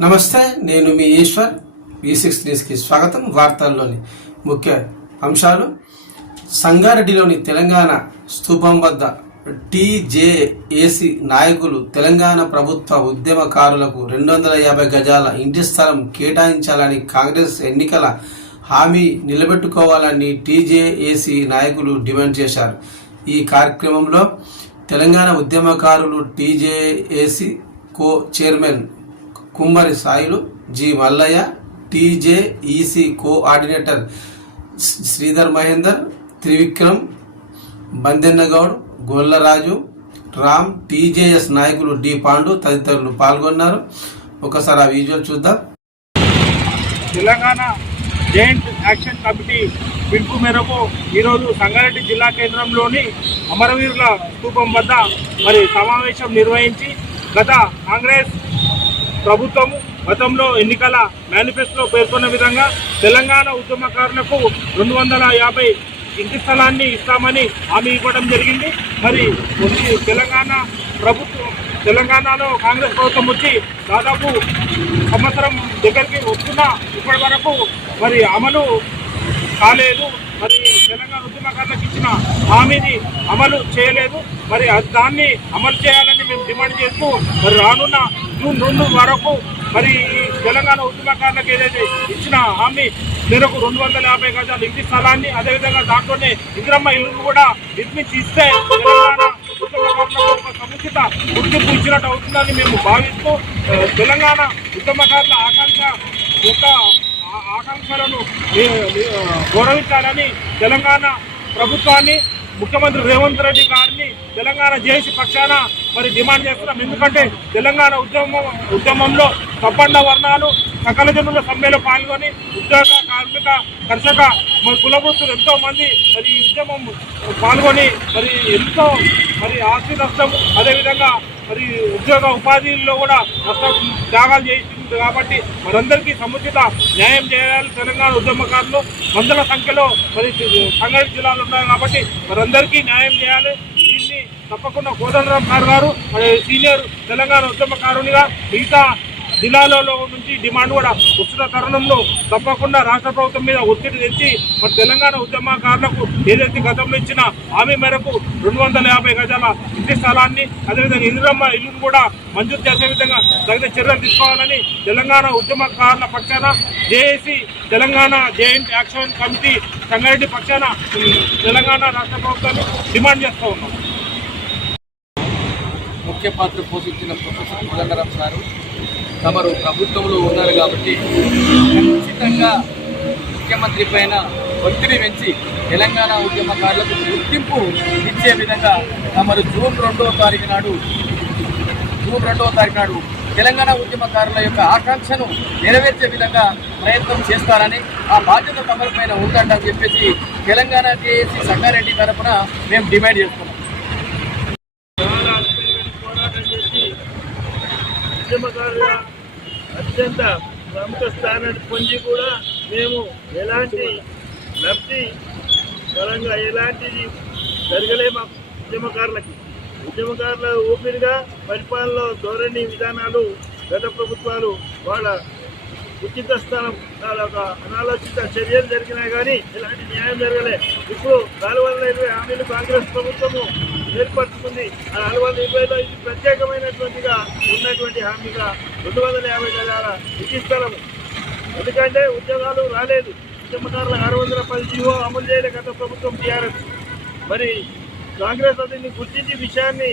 నమస్తే నేను మీ Eshwar. V six న్యూస్కి స్వాగతం. వార్తల్లోని ముఖ్య అంశాలు. సంగారెడ్డిలోని తెలంగాణ స్థూపం వద్ద టీజేఏసి నాయకులు తెలంగాణ ప్రభుత్వ ఉద్యమకారులకు రెండు వందల యాభై గజాల ఇంటి స్థలం కేటాయించాలని కాంగ్రెస్ ఎన్నికల హామీ నిలబెట్టుకోవాలని టీజేఏసీ నాయకులు డిమాండ్ చేశారు. ఈ కార్యక్రమంలో తెలంగాణ ఉద్యమకారులు TJAC co chairman Kummari Sailu G Mallaiah TJEC coordinator Sridhar Mahender Trivikram Bandennagoud Gollaraju Ram TJS నాయకులు డి పాండు తదితరులు పాల్గొన్నారు. ఒకసారి ఆ విజువల్ చూద్దాం. తెలంగాణ జాయింట్ యాక్షన్ కమిటీ పిలుపు మేరకు ఈరోజు సంగారెడ్డి జిల్లా కేంద్రంలోని అమరవీరుల స్థూపం వద్ద మరి సమావేశం నిర్వహించి గత కాంగ్రెస్ ప్రభుత్వము గతంలో ఎన్నికల మేనిఫెస్టోలో పేర్కొన్న విధంగా తెలంగాణ ఉద్యమకారులకు రెండు వందల యాభై ఇంటి స్థలాన్ని ఇస్తామని హామీ ఇవ్వడం జరిగింది. మరి తెలంగాణ ప్రభుత్వం తెలంగాణలో కాంగ్రెస్ ప్రభుత్వం వచ్చి దాదాపు సంవత్సరం దగ్గరికి వస్తున్నా ఇప్పటి వరకు మరి అమలు కాలేదు. మరి తెలంగాణ ఉద్యమకారులకు ఇచ్చిన హామీని అమలు చేయలేదు. మరి దాన్ని అమలు చేయాలని మేము డిమాండ్ చేస్తూ మరి రానున్న జూన్ రెండు వరకు మరి తెలంగాణ ఉద్యమకారులకు ఏదైతే ఇచ్చిన హామీ మేరకు రెండు వందల యాభై గజాలు ఇంటి స్థలాన్ని అదేవిధంగా దాంట్లోనే ఇంద్రమ్మ ఇల్లును కూడా నిర్మించి ఇస్తే తెలంగాణ ఉద్యమకారులకు సముచిత గుర్తింపు ఇచ్చినట్టు అవుతుందని మేము భావిస్తూ తెలంగాణ ఉద్యమకారుల ఆకాంక్ష యొక్క ఆకాంక్షలను గౌరవించాలని తెలంగాణ ప్రభుత్వాన్ని ముఖ్యమంత్రి రేవంత్ రెడ్డి గారిని తెలంగాణ జేసీ పక్షాన మరి డిమాండ్ చేస్తున్నాం. ఎందుకంటే తెలంగాణ ఉద్యమం ఉద్యమంలో తప్పండ వర్ణాలు సకల జనుల సమ్మెలో పాల్గొని ఉద్యోగ కార్మిక కర్షక మరి కులవృత్తులు ఎంతో మంది మరి ఈ ఉద్యమం పాల్గొని మరి ఎంతో మరి ఆస్తి నష్టం అదేవిధంగా మరి ఉద్యోగ ఉపాధిలో కూడా నష్టం త్యాగాలు చేసింది కాబట్టి మనందరికీ సముచిత న్యాయం చేయాలి. తెలంగాణ ఉద్యమకారులు వందల సంఖ్యలో మరి సంగారెడ్డి జిల్లాలో ఉన్నాయి కాబట్టి మనందరికీ న్యాయం చేయాలి. దీన్ని తప్పకుండా కోదండరామ్ గారు గారు మరి సీనియర్ తెలంగాణ ఉద్యమకారునిగా మిగతా జిల్లాలలో నుంచి డిమాండ్ కూడా వస్తున్న తరుణంలో తప్పకుండా రాష్ట్ర ప్రభుత్వం మీద ఒత్తిడి తెచ్చి మరి తెలంగాణ ఉద్యమకారులకు ఏదైతే గతంలో ఇచ్చిన హామీ మేరకు రెండు వందల యాభై గజాల ఇంటి స్థలాన్ని అదేవిధంగా ఇందిరమ్మ ఇల్లును కూడా మంజూరు చేసే విధంగా తగిన చర్యలు తీసుకోవాలని తెలంగాణ ఉద్యమకారుల పక్షాన JAC Telangana joint action committee Sangareddy పక్షాన తెలంగాణ రాష్ట్ర ప్రభుత్వాన్ని డిమాండ్ చేస్తూ ఉన్నాం. ముఖ్య పాత్ర పోషించిన ప్రొఫెసర్ కోదండరాం సారు తమరు ప్రభుత్వంలో ఉన్నారు కాబట్టి ఖచ్చితంగా ముఖ్యమంత్రి పైన ఒత్తిడి పెంచి తెలంగాణ ఉద్యమకారులకు గుర్తింపు ఇచ్చే విధంగా తమరు జూన్ రెండవ తారీఖు నాడు జూన్ రెండవ తారీఖు నాడు తెలంగాణ ఉద్యమకారుల యొక్క ఆకాంక్షను నెరవేర్చే విధంగా ప్రయత్నం చేస్తారని ఆ బాధ్యత తమరి పైన ఉందంటని చెప్పేసి తెలంగాణ జేఏసీ సంగారెడ్డి తరఫున మేము డిమాండ్ చేస్తున్నాం. ఉద్యమకారుల అత్యంత ప్రముఖ స్థానాన్ని పొంది కూడా మేము ఎలాంటి లబ్ధి పరంగా ఎలాంటిది జరగలే మా ఉద్యమకారులకి. ఉద్యమకారుల ఊపిరిగా పరిపాలనలో ధోరణి విధానాలు గత ప్రభుత్వాలు వాళ్ళ ఉచిత స్థానం వాళ్ళ ఒక అనాలోచిత చర్యలు జరిగినాయి కానీ ఇలాంటి న్యాయం జరగలే. ఇప్పుడు నాలుగు ఇరవై హామీలు కాంగ్రెస్ ప్రభుత్వము ఏర్పరచుకుంది. ఆ నాలుగు వందల ఇరవైలో ఇది ప్రత్యేకమైనటువంటిగా ఉన్నటువంటి హామీగా రెండు వందల యాభై గజాల ఇంటి ఎందుకంటే ఉద్యోగాలు రాలేదు. ఉద్యమకారుల ఆరు వందల పది జీవో అమలు చేయలే గత ప్రభుత్వం టీఆర్ఎస్. మరి కాంగ్రెస్ అతన్ని గుర్తించి విషయాన్ని